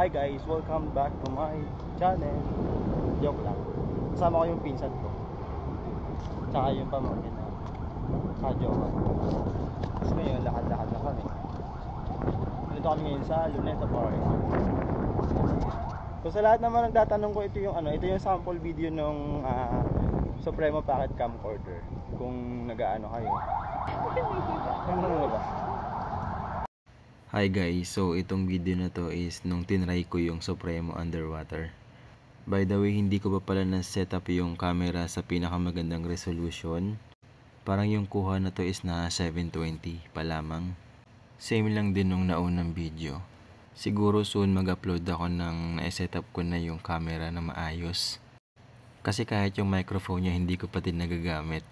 Hi guys, welcome back to my channel. Joke lang. Kasama ko yung pinsan ko. Tsaka yung pamangkin na jowa. Tapos ngayon, lakad-lakad na kami. Dito kami ngayon sa Luneta Park. So sa lahat naman nagtatanong ko, ito yung sample video ng Supremo Pocket Camcorder. Kung nag-aano kayo. Ano ba? Hi guys, so itong video na to is nung tinry ko yung Supremo underwater. By the way, hindi ko pa pala na-setup yung camera sa pinakamagandang resolution. Parang yung kuha na to is na 720 pa lamang. Same lang din nung naunang video. Siguro soon mag-upload ako ng na-setup ko na yung camera na maayos. Kasi kahit yung microphone niya hindi ko pa din nagagamit.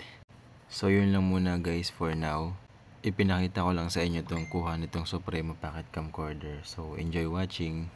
So yun lang muna guys for now. Ipinakita ko lang sa inyo tong kuha nitong Supremo Pocket Camcorder. So enjoy watching.